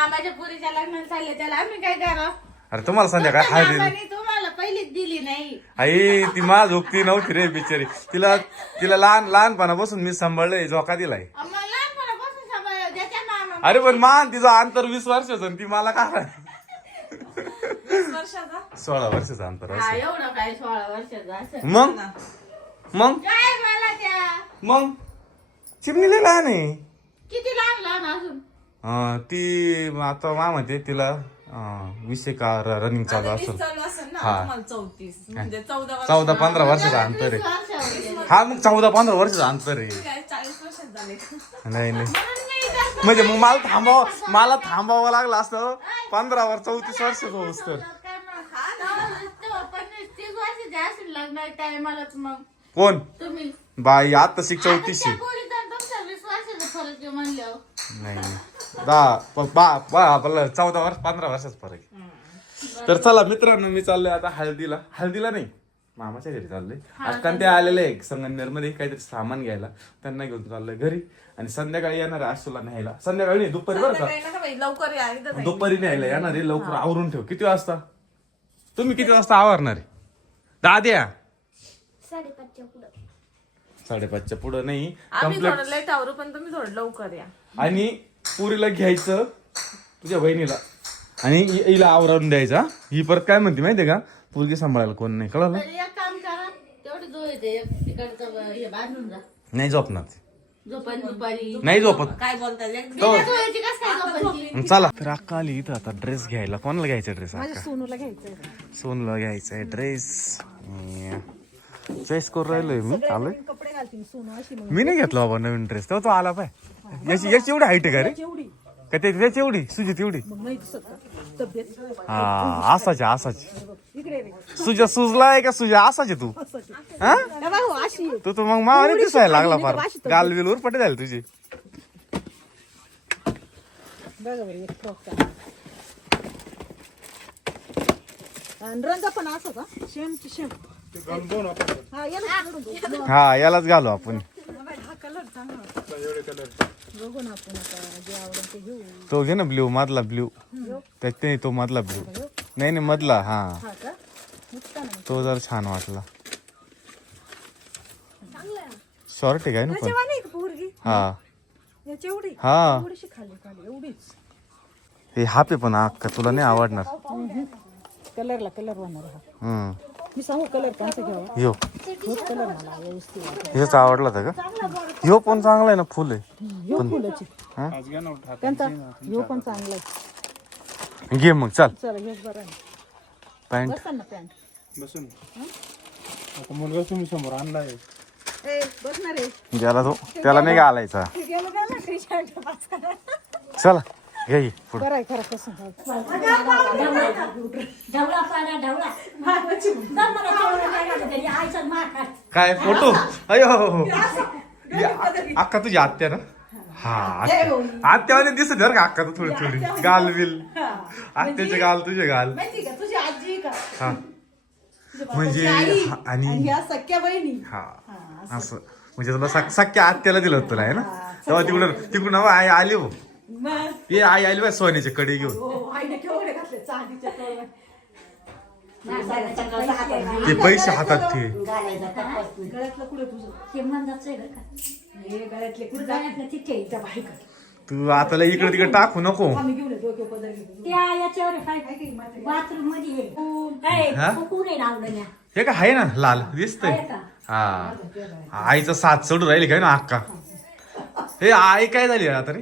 मामाच्या पुरीच्या लग्नात चालले त्याला आम्ही काय करावं अरे तुम्हाला संध्याकाळ तुमच्या हळदी मामाने तुम्हाला पहिलीच दिली नाही. आई ती माझ होती नव्हती रे बिचारी. तिला तिला लहान लहानपणापासून मी सांभाळलंय झोका दिलाय. मग लहानपणापासून सांभाळ ज्याच्या मामा अरे पण मान तिचं अंतर वीस वर्षाचं आणि ती मला काय वर्षाचा? सोळा वर्षाचं अंतर हा एवढं काय सोळा वर्षाचा असं? मग? मग? काय मला त्या? मग? चिमणी लय लहान आहे. किती लहान लहान अजून? ती आता मा म्हणते तिला विषय का रनिंग चालू असेल चालू असेल ना हा. चौतीस म्हणजे चौदा वर्ष चौदा पंधरा वर्षाचं अंतर आहे. हा मग चौदा पंधरा वर्षाचं अंतर आहे काय चाळीस वर्षात झाले नाही नाही म्हणजे मग मला थांबावं मला थांबावं लागलं असतं पंधरा वर चौतीस वर्ष होऊस तर टायमालाच मग कोण बाई आता शिक चौतीसशे नाही. दहा बा बा आपलं चौदा वर्ष पंधरा वर्षाच फरक आहे. तर चला मित्रांनो मी चाललोय आता हळदीला. हळदीला नाही मामाच्या घरी चाललोय. अक्का ते आलेले आहे संगमनेरमध्ये काहीतरी सामान घ्यायला. त्यांना घेऊन चाललोय घरी. आणि संध्याकाळी येणार आहे आसूला न्यायला. संध्याकाळी नाही दुपारी बरं का? लवकर या इथं जाईल. दुपारी न्यायला येणार आहे लवकर आवरून ठेव. किती वाजता? तुम्ही किती वाजता आवरणार आहे? दाद्या. साडेपाचच्या पुढं. साडेपाचच्या पुढं नाही. आम्ही कंप्लीट थोडं लेट आवरू पण तुम्ही थोडं लवकर या. आणि पुरीला घ्यायचं तुझ्या बहिणीला. आणि हि- हिला आवरून द्यायचं हा? परत काय म्हणते माहितीये का? पुरगी सांभाळायला कोण नाही कळलं? तर एक काम करा तेवढे जो येते एक तिकडचं ब- हे बांधून जा. नाही झोपणार झोपान दुपारी. नाही झोपत. काय कस काय झोपायची? चला. तर अक्का आली इथं आता ड्रेस घ्यायला. कोणाला घ्यायचा ड्रेस अक्का? सोनूला घ्यायचंय. सोनला घ्यायचा ड्रेस चॉईस करून राहिलोय मी. आलोय. कपडे सोनू अशी मी नाही घेतला बाबा नवीन ड्रेस तेव्हा तो आला पाय. याची याची एवढी हाईट आहे का रे? एवढी. का ते त्याची एवढी? सुजित एवढी? मग नाही दिसत का? तब्येत? हा असाची असाची. इकडे रे. सुजा सुजलाय का सुजा? असाची तू? हा? ए बाबू, अशी. तू तर मग मावाने दिसायला लागला फार. गाल बिल उरपटे झाले तुझी. बघा बरं एक फ्रॉक का? आणि रंग पण असं का शेम शेम हा याला. हा यालाच घालू आपण. हा कलर चांगला बघू ना आपण आता जे आवडेल ते घेऊ. तो घे ना ब्ल्यू मधला ब्ल्यू त्यात ते तो मधला ब्ल्यू नाही नाही मधला हा. हा का? आहे तो जर छान वाटला. शॉर्ट आहे. काय ना पण? पोरगी? हा. एवढी हा. थोडीशी खाली खाली एवढीच. हे हापे पण अक्का तुला नाही आवडणार. कलरला कलर होणार हा हम्म. मी सांगू कलर कोणता घ्यावा? ह्यो तोच कलर मला व्यवस्थित वाटला. हेच आवडला होता का? ह्यो पण चांगला आहे ना फुल आहे. फुलाची ह्यो पण चांगला आहे. घे मग चल. चला हेच बरं. आहे पॅन्ट. बसा ना पॅन्ट. बसून. आता मुलगा तुम्ही समोर आणलाय. ए बसणार आहे. गेला तो त्याला नाही घालायचा. गेलो का ना पाच करा चला. घे पुढे. कसं ढवळा पाडा ढवळा जा मला जेवण नाही घालत घरी. आईचा मार खात. काय फोटो? अयो हो हो ही. अक्का तुझी आत्या ना? हा आत्या. आत्यावाने दिसत बरं का अक्का तर थोडी थोडी. गाल बिल. आत्याचे गाल तुझे गाल. माहिती का तुझी आजी का हा. म्हणजे हा, आणि ह्या सख्या बहिणी हा असं. म्हणजे तुला सख्या आत्याला दिलं होतं तुला आहे ना? तेव्हा तिकडून तिकडून हवं आई आली हो. मग ये आई आली बा सोन्याचे कडे घेऊन. हो, आईने केवढे घातले चांदीच्या तोरण. ते पैसे हातात ठे गळ्यातलं कुठे तुझं? ते. हे गळ्यातले कुठे. त्या बायका तू. आता लय इकडे तिकडे टाकू नको. आम्ही घेऊन येतो डोके पदर घेऊन. त्या याच्यावर आहे काय? बाथरूममध्ये आहे. हा? हे का आहे ना लाल. दिसतंय. आहे का? हा. आईचा साथ सोडून राहिली काय ना अक्का? हे आई काय झाली आता रे?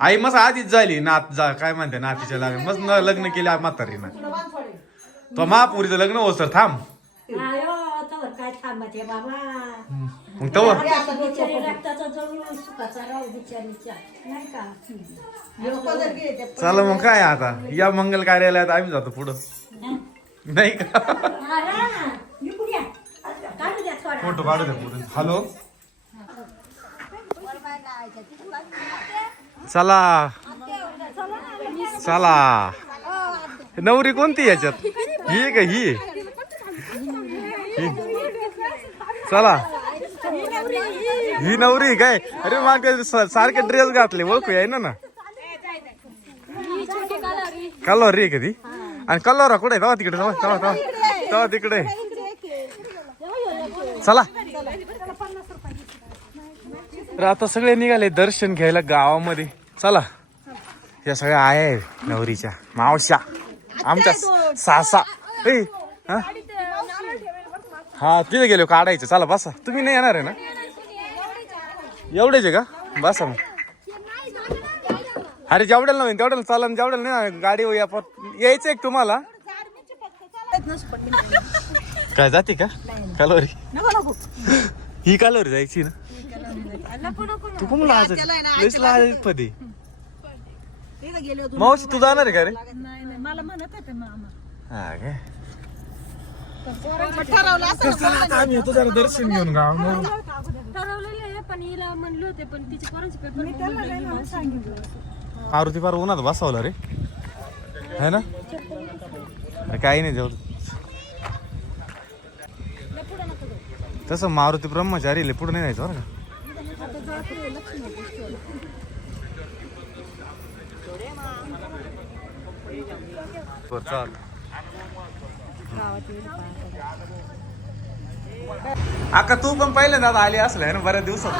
आई मस्त आधीच झाली नात जा काय म्हणते नातीच्या लग्न मस्त न लग्न केली म्हातारीनं. तो महापुरीचं लग्न हो सर थांब. आयो, तवर काय थांबते बाबा? मग तव बिचारी रक्ताचा जळू सुखाचा राहू बिचारीच्या. नाही का? पदर घे त्या चला मग काय आता? या मंगल कार्यालयात आम्ही जातो पुढं. नाही. का? हा, राहा ना. निघून या. काढू द्या थोडा. फोटो काढू द्या पुढे. हॅलो? चला. चला. नवरी कोणती याच्यात? ही का ही? चला. ही नवरी काय? अरे माग सारखे ड्रेस घातले ओळखू आहे ना ना. कल्लोर रे कधी आणि कलर कुठे आहे? तिकडे तवा तवा तवा तवा तिकडे. चला. तर आता सगळे निघाले दर्शन घ्यायला गावामध्ये. चला. या सगळ्या आहे नवरीच्या. मावश्या. आमच्या सासा. ए, हा? तिथे गेलो काढायचं. चला बसा. तुम्ही नाही येणार आहे ना? एवढेच आहे का? बसा मग. अरे जेवढ्याला नवीन तेवढ्याला चाला जेवढ्याला नाही गाडी यायचं एक तुम्हाला. काय जाते का? कलोरी? ही कलोरी जायची ना? तू कोण लाज लाज पदी तिथं गेले होते मावशी तू जाणार आहे का रे? नाही. नाही मला म्हणत होते मामा. हा काय पण ठरवलं असं आम्ही येतो जरा दर्शन घेऊन गाव ठरवलेलं आहे पण हिला म्हणले होते पण तिचे पोरांचे पेपर मारुती फार उन्हात बसवलं रे. है ना? अरे काही नाही जेवढं तसं मारुती ब्रह्मचारी पुढे नाही जायचं बरं का? बरं, चाल अक्का तू पण पहिले आता आली असलं ना बऱ्याच दिवसात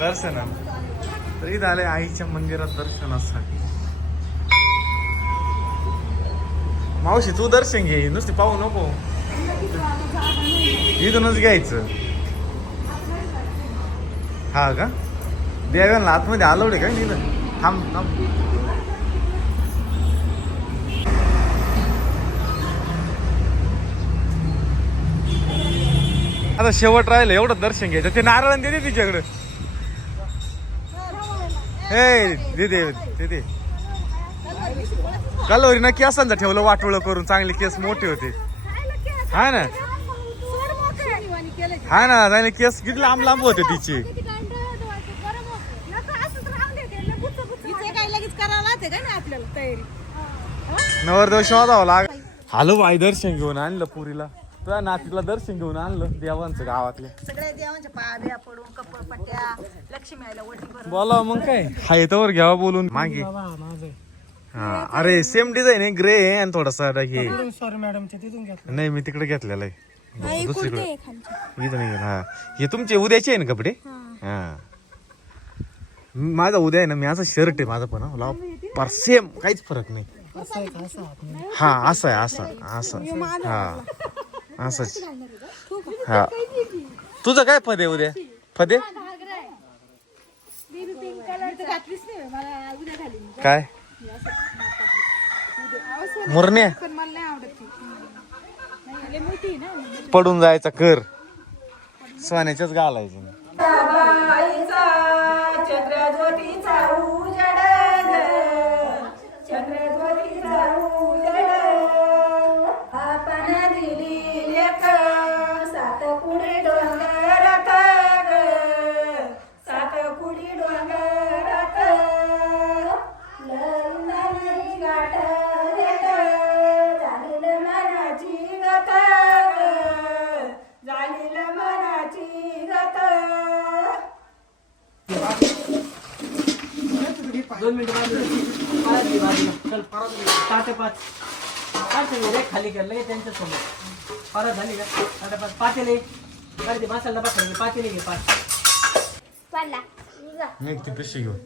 दर्शना. तर इथं आले आईच्या मंदिरात दर्शनासाठी. मावशी तू दर्शन घे. नुसती पाहू नको. इथूनच घ्यायचं. हा का? देव्याला आतमध्ये आलवडे काय? इथं. थांब थांब. आता शेवट राहिलं एवढं दर्शन घ्यायचं. ते नारायण देते तिच्याकडे. हे दिदे दिदे. कलोरी नक्की असं ठेवलं वाटोळं करून चांगले केस मोठे होते. हा ना? हा ना चांगले केस किती लांब लांब होते तिचे. नवरदेव शोधावं लाग आलो बाई दर्शन घेऊन आणलं पुरीला. तुझ्या नातीला दर्शन घेऊन आणलं देवांचं गावातल्या सगळ्या देवांच्या पाया बिया पडून कपड पट्ट्या लक्ष्मी आईला वटी भरून. बोला मग काय? हाय तर घ्यावा बोलून. मागे. हा अरे सेम डिझाईन आहे ग्रे आहे आणि थोडासा हे. सॉरी मॅडम ते तिथून घेतलं. नाही मी तिकडे घेतलेलं आहे. दुसरीकडे. इथं नाही हा. हे तुमचे उद्याचे आहे ना कपडे? हा. माझा उद्या आहे ना मी असं शर्ट आहे माझं पण हा. पर सेम काहीच फरक नाही. हा असं आहे असं असं हा. असंच. हा. तुझं काय पदे उद्या? पदे काय? मुरणे पडून जायचा कर. सोन्याच्याच घालायचं पाच पाच पाच रे खाली कर लगे त्यांच्यासमोर परत झाली का आता पाच पातेले गाडी मसाला खाली पातेले घे पाच मी ती पिशवी घेऊन.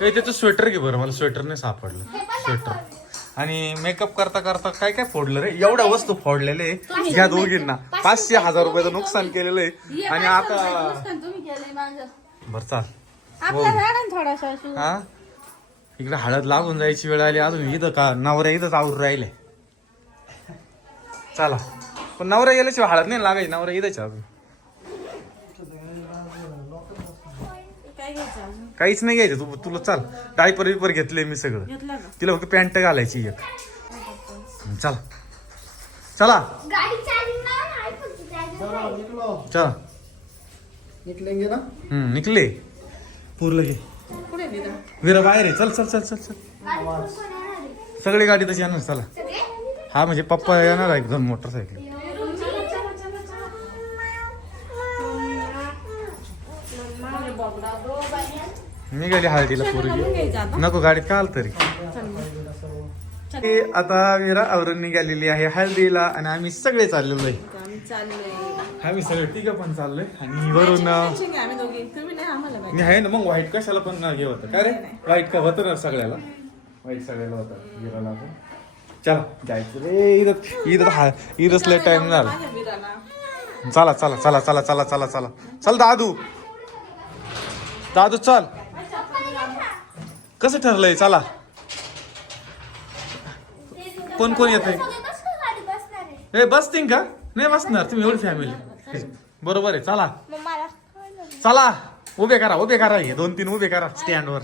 ए त्याचं स्वेटर घे बरं मला स्वेटर नाही सापडलं. स्वेटर. आणि मेकअप करता करता काय काय फोडलं रे? एवढ्या वस्तू फोडलेले घ्या दोघींना. पाचशे हजार रुपयाचं नुकसान केलेलं आहे. आणि आता बर चाल. आहे. हा? इकडे हळद लागून जायची वेळ आली अजून इथं का नवऱ्या इथंच आवरून राहिले. चला. पण नवऱ्या गेल्याशिवाय हळद नाही लागायची नवऱ्या इथंच अजून? काहीच नाही घ्यायचं तू तुला चाल. डायपर बिपर घेतले मी सगळं. तिला फक्त पॅन्ट घालायची एक. चला. चला. चला निकले कुठे दिलं विरा. बाहेर आहे चल चल चल चल चल. सगळी गाडी तशी येणार चला. हा म्हणजे पप्पा येणार आहे एकदम मोटरसायकल निघाली हळदीला पोरगी. नको गाडीत का आलं तरी? आता वीरा आवरून निघालेली आहे हळदीला आणि आम्ही सगळे चाललेलो आहे. आम्ही सगळे आहे पण चाललंय आणि वरून मी आहे ना मग वाईट कशाला पण हे होत. का रे? वाईट का होतं ना सगळ्याला? वाईट सगळ्याला होत. चला. जायचं रे. इथं इथं हा इथंच लेट टाइम झाला. चला चला चला चला चला चला चला. चल दादू. दादू चल. कसं ठरलंय? चला. कोण कोण येतंय? हे बसतीन का? नाही बसणार तुम्ही एवढी फॅमिली बरोबर आहे चला. चला उभे करा उभे करा हे दोन तीन उभे करा स्टँडवर